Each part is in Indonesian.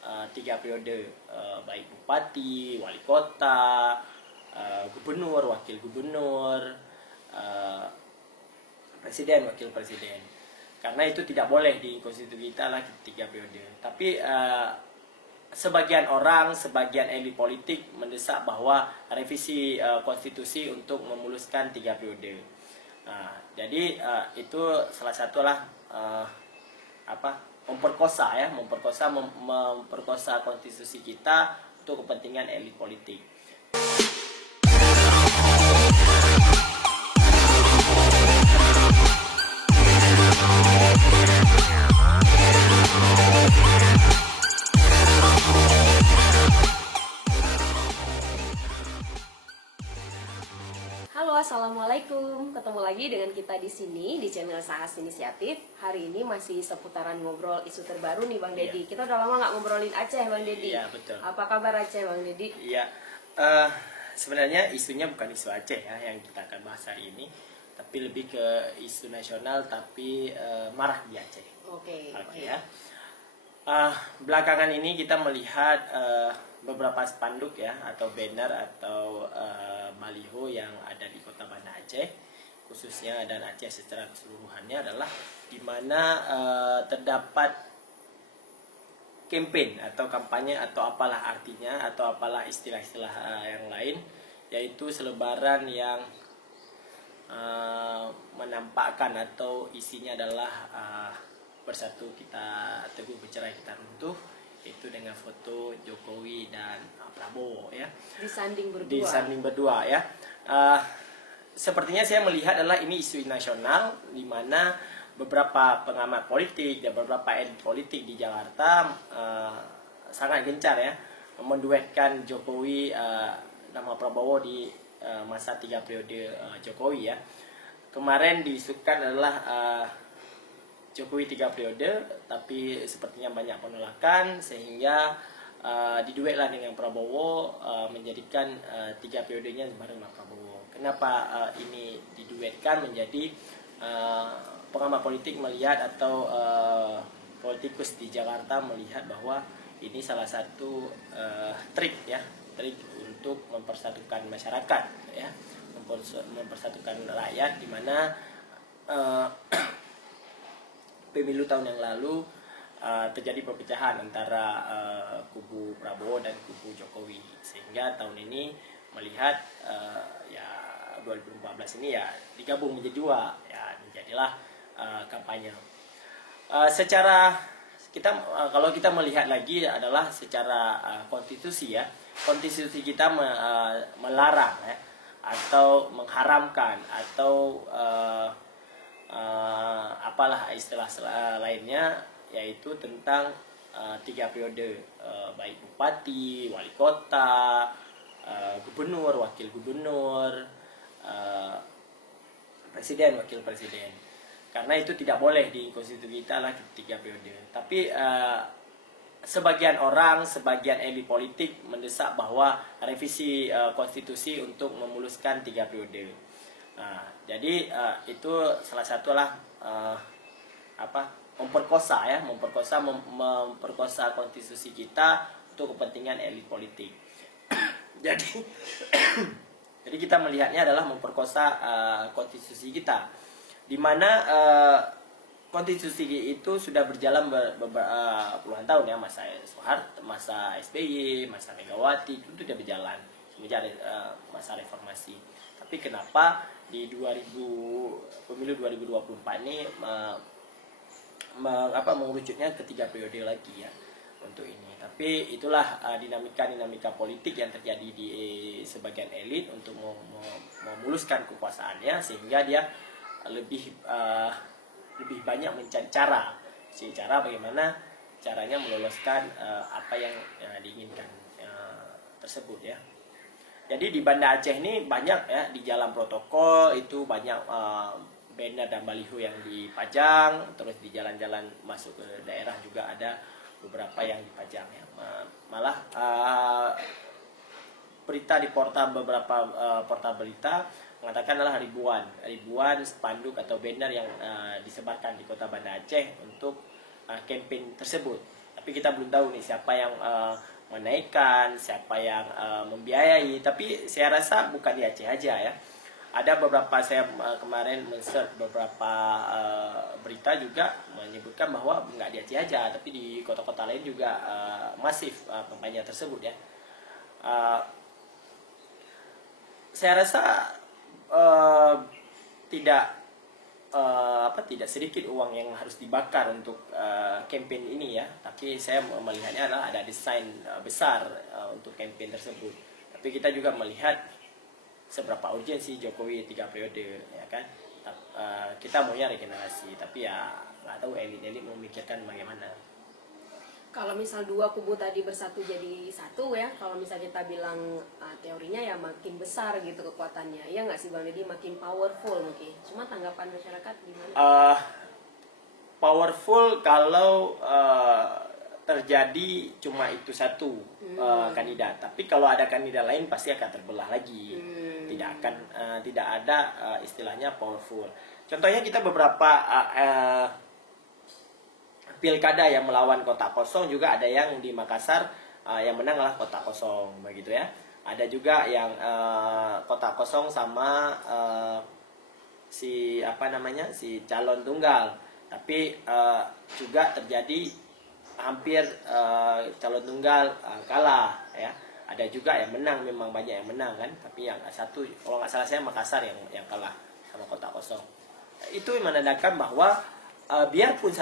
3 periode, baik bupati, wali kota, gubernur, wakil gubernur, presiden, wakil presiden. Karena itu tidak boleh di konstitusi kita lah 3 periode. Tapi sebagian orang, sebagian elit politik mendesak bahwa revisi konstitusi untuk memuluskan 3 periode. Jadi itu salah satulah memperkosa konstitusi kita untuk kepentingan elit politik. Halo, assalamualaikum. Ketemu lagi dengan kita di sini di channel Sahas Inisiatif. Hari ini masih seputaran ngobrol isu terbaru nih, Bang Deddy. Kita udah lama nggak ngobrolin Aceh, Bang Deddy. Iya, betul. Apa kabar Aceh, Bang Deddy? Iya, sebenarnya isunya bukan isu Aceh ya yang kita akan bahas hari ini, tapi lebih ke isu nasional, tapi marak di Aceh. Oke. Ya. Belakangan ini kita melihat beberapa spanduk ya, atau banner atau baliho yang ada di Kota Banda Aceh, khususnya dan Aceh secara keseluruhannya, adalah di mana terdapat campaign atau kampanye atau apalah artinya atau apalah istilah-istilah yang lain, yaitu selebaran yang menampakkan atau isinya adalah bersatu kita teguh, bercerai kita runtuh, itu dengan foto Jokowi dan Prabowo ya, disanding berdua ya. Sepertinya saya melihat adalah ini isu nasional, di mana beberapa pengamat politik dan beberapa elit politik di Jakarta sangat gencar ya menduetkan Jokowi nama Prabowo di masa 3 periode Jokowi ya. Kemarin diisukan adalah Jokowi 3 periode, tapi sepertinya banyak penolakan sehingga diduetlah dengan Prabowo, menjadikan 3 periodenya bareng dengan Prabowo. Kenapa ini diduetkan? Menjadi pengamat politik melihat atau politikus di Jakarta melihat bahwa ini salah satu trik untuk mempersatukan masyarakat ya, mempersatukan rakyat, di mana pemilu tahun yang lalu terjadi perpecahan antara kubu Prabowo dan kubu Jokowi, sehingga tahun ini melihat 2014 ini ya digabung menjadi dua ya, menjadilah kampanye. Kalau kita melihat lagi adalah secara konstitusi ya, konstitusi kita melarang ya, atau mengharamkan atau apalah istilah lainnya, yaitu tentang 3 periode, baik bupati, wali kota, gubernur, wakil gubernur, presiden, wakil presiden. Karena itu tidak boleh di konstitusi kita lah 3 periode. Tapi sebagian orang, sebagian elit politik mendesak bahwa revisi konstitusi untuk memuluskan 3 periode. Jadi itu salah satulah memperkosa konstitusi kita untuk kepentingan elit politik. Jadi kita melihatnya adalah memperkosa konstitusi kita, di mana konstitusi itu sudah berjalan puluhan tahun ya, masa Soeharto, masa SBY, masa Megawati, itu sudah berjalan sejak masa reformasi. Tapi kenapa di pemilu 2024 ini mengerucutnya ke 3 periode lagi ya untuk ini. Tapi itulah dinamika politik yang terjadi di sebagian elit untuk memuluskan kekuasaannya, sehingga dia lebih banyak mencari cara bagaimana caranya meloloskan apa yang diinginkan tersebut ya. Jadi di Banda Aceh ini banyak ya, di jalan protokol itu banyak banner dan baliho yang dipajang, terus di jalan-jalan masuk ke daerah juga ada beberapa yang dipajang ya. Malah berita di beberapa portal berita mengatakan adalah ribuan spanduk atau banner yang disebarkan di Kota Banda Aceh untuk campaign tersebut. Tapi kita belum tahu nih siapa yang menaikkan, siapa yang membiayai. Tapi saya rasa bukan di Aceh aja ya. Ada beberapa, saya kemarin men-search beberapa berita juga menyebutkan bahwa nggak di Aceh aja, tapi di kota-kota lain juga masif kampanye tersebut ya. Saya rasa tidak sedikit uang yang harus dibakar untuk campaign ini ya. Tapi saya melihatnya adalah ada desain besar untuk campaign tersebut. Tapi kita juga melihat seberapa urgensi Jokowi 3 periode ya kan. Kita maunya regenerasi, tapi ya nggak tahu elit-elit memikirkan bagaimana. Kalau misal dua kubu tadi bersatu jadi satu ya, kalau misal kita bilang teorinya ya makin besar gitu kekuatannya, ya nggak sih Bang Deddy, makin powerful mungkin. Cuma tanggapan masyarakat gimana? Powerful kalau terjadi cuma itu satu kandidat, tapi kalau ada kandidat lain pasti akan terbelah lagi. Tidak ada istilahnya powerful. Contohnya kita beberapa pilkada yang melawan kota kosong juga ada yang di Makassar yang menang adalah kota kosong begitu ya. Ada juga yang kota kosong sama si calon tunggal. Tapi juga terjadi hampir calon tunggal kalah ya. Ada juga yang menang, memang banyak yang menang kan, tapi yang satu kalau nggak salah saya Makassar yang kalah sama kota kosong. Itu menandakan bahwa biarpun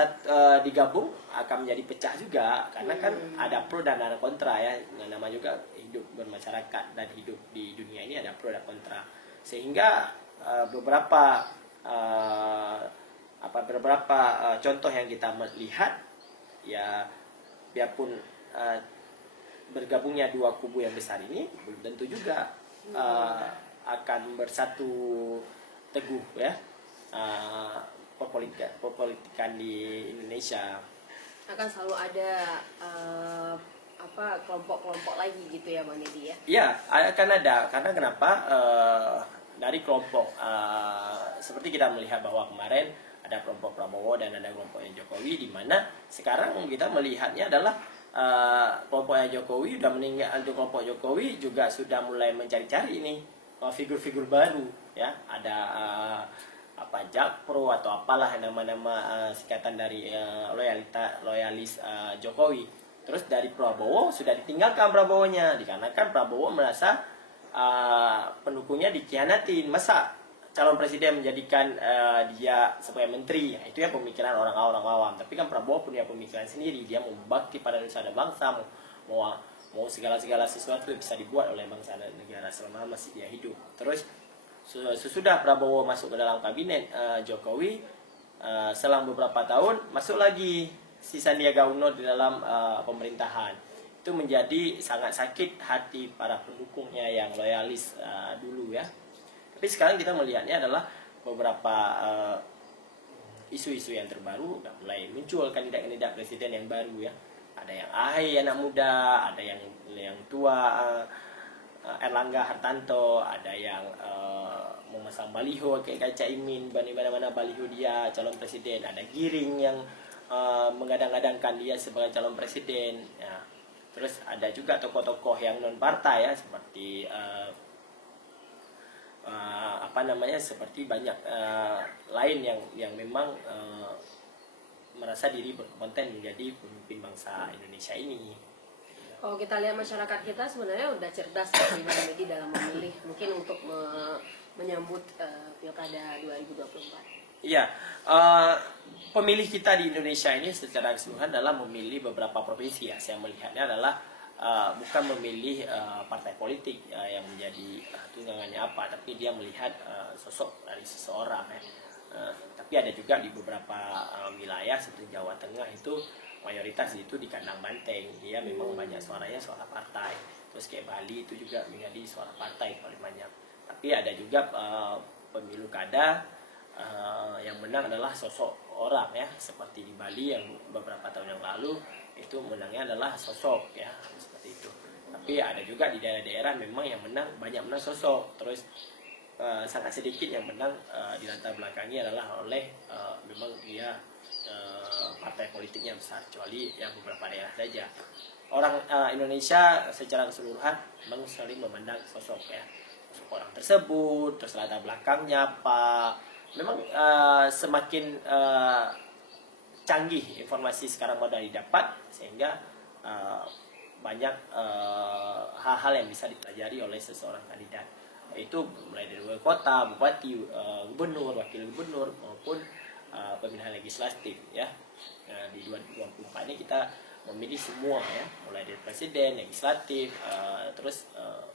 digabung akan menjadi pecah juga, karena kan ada pro dan ada kontra ya. Yang nama juga hidup bermasyarakat dan hidup di dunia ini ada pro dan kontra, sehingga beberapa contoh yang kita melihat ya, biarpun bergabungnya dua kubu yang besar ini belum tentu juga akan bersatu teguh ya. Perpolitikan di Indonesia akan selalu ada kelompok-kelompok lagi gitu ya Bang Deddy ya? Iya, akan ada. Karena kenapa? Dari kelompok seperti kita melihat bahwa kemarin ada kelompok Prabowo dan ada kelompoknya Jokowi, di mana sekarang kita melihatnya adalah kelompoknya Jokowi sudah meninggal. Untuk kelompok Jokowi juga sudah mulai mencari-cari ini figur-figur baru ya. Ada Jakpro atau apalah nama-nama singkatan dari loyalis Jokowi. Terus dari Prabowo sudah ditinggalkan Prabowo-nya, dikarenakan Prabowo merasa pendukungnya dikhianatin. Masa calon presiden menjadikan dia sebagai menteri? Itu ya pemikiran orang awam. Tapi kan Prabowo punya pemikiran sendiri. Dia mau berbakti pada nusa dan bangsa, mau segala sesuatu bisa dibuat oleh bangsa dan negara selama masih dia hidup. Terus sesudah Prabowo masuk ke dalam kabinet Jokowi, selang beberapa tahun masuk lagi si Sandiaga Uno di dalam pemerintahan. Itu menjadi sangat sakit hati para pendukungnya yang loyalis dulu ya. Tapi sekarang kita melihatnya adalah beberapa isu-isu yang terbaru mulai muncul kandidat-kandidat presiden yang baru ya. Ada yang AHY anak muda, ada yang tua, Erlangga Hartanto, ada yang memasang baliho kayak Caimin, mana-mana baliho dia calon presiden. Ada Giring yang menggadang-gadangkan dia sebagai calon presiden ya. Terus ada juga tokoh-tokoh yang non partai ya, seperti seperti banyak lain yang memang merasa diri berkompeten menjadi pemimpin bangsa Indonesia ini. Kalau kita lihat masyarakat kita sebenarnya udah cerdas di dalam memilih, mungkin untuk menyambut Pilkada 2024. Iya, pemilih kita di Indonesia ini secara keseluruhan adalah memilih beberapa provinsi ya. Saya melihatnya adalah bukan memilih partai politik yang menjadi tunggangannya apa, tapi dia melihat sosok dari seseorang ya. Tapi ada juga di beberapa wilayah seperti Jawa Tengah itu mayoritas itu di kandang banteng, dia memang banyak suaranya suara partai. Terus kayak Bali itu juga menjadi suara partai paling banyak. Tapi ada juga pemilu kada yang menang adalah sosok orang ya, seperti di Bali yang beberapa tahun yang lalu itu menangnya adalah sosok ya, seperti itu. Tapi ada juga di daerah-daerah memang yang banyak menang sosok. Terus sangat sedikit yang menang di latar belakangnya adalah oleh memang dia partai politiknya besar, kecuali yang beberapa daerah saja. Orang Indonesia secara keseluruhan memang saling memandang sosok ya, sosok orang tersebut, terus latar belakangnya apa. Memang semakin canggih informasi sekarang mudah didapat, sehingga banyak hal-hal yang bisa dipelajari oleh seseorang kandidat. Itu mulai dari wali kota, bupati, gubernur, wakil gubernur, maupun pemilihan legislatif ya. Di 2024 ini kita memilih semua ya, mulai dari presiden, legislatif, terus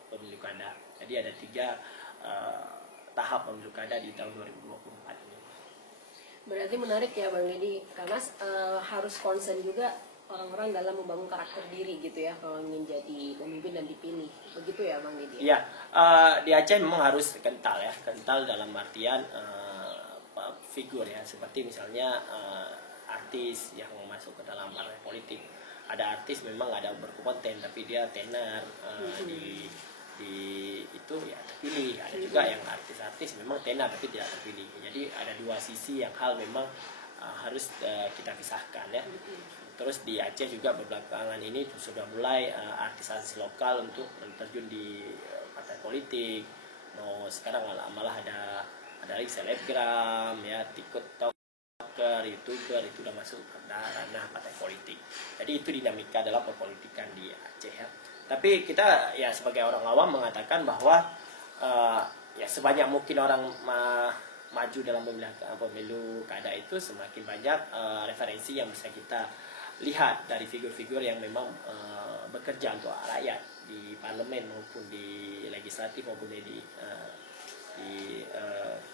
pemilu kada. Jadi ada 3 tahap pemilu kada di tahun 2024 ini. Berarti menarik ya Bang Deddy, karena harus concern juga orang-orang dalam membangun karakter diri gitu ya, kalau ingin jadi pemimpin dan dipilih. Begitu ya Bang Deddy? Iya, di Aceh memang harus kental ya, kental dalam artian figur ya, seperti misalnya artis yang masuk ke dalam partai politik. Ada artis memang ada berkompeten tapi dia tenar di itu ya terpilih. Ada juga yang artis-artis memang tenar tapi tidak terpilih. Jadi ada 2 sisi yang hal memang harus kita pisahkan ya. Terus di Aceh juga belakangan ini sudah mulai artis-artis lokal untuk terjun di partai politik. Sekarang malah ada lagi selebgram ya, TikToker, YouTuber, itu udah masuk ke ranah partai politik. Jadi itu dinamika dalam perpolitikan di Aceh ya. Tapi kita ya sebagai orang awam mengatakan bahwa ya sebanyak mungkin orang maju dalam pemilu kada itu, semakin banyak referensi yang bisa kita lihat dari figur-figur yang memang bekerja untuk rakyat di parlemen maupun di legislatif maupun di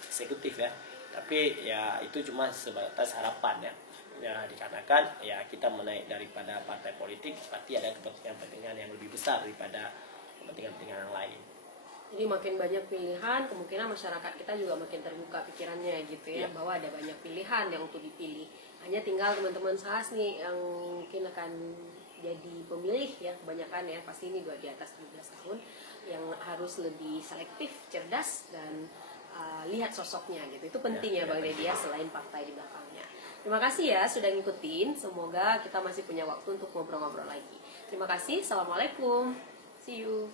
eksekutif ya. Tapi ya itu cuma sebatas harapan ya. Ya dikarenakan ya kita menaik daripada partai politik, pasti ada kepentingan-kepentingan yang lebih besar daripada kepentingan-kepentingan yang lain. Jadi makin banyak pilihan, kemungkinan masyarakat kita juga makin terbuka pikirannya gitu ya, bahwa ada banyak pilihan yang untuk dipilih. Hanya tinggal teman-teman SAS nih yang mungkin akan jadi pemilih ya, kebanyakan ya, pasti ini di atas 17 tahun, yang harus lebih selektif, cerdas, dan lihat sosoknya gitu. Itu penting ya Bang Deddy ya, selain partai di belakangnya. Terima kasih ya sudah ngikutin, semoga kita masih punya waktu untuk ngobrol-ngobrol lagi. Terima kasih, Assalamualaikum, see you.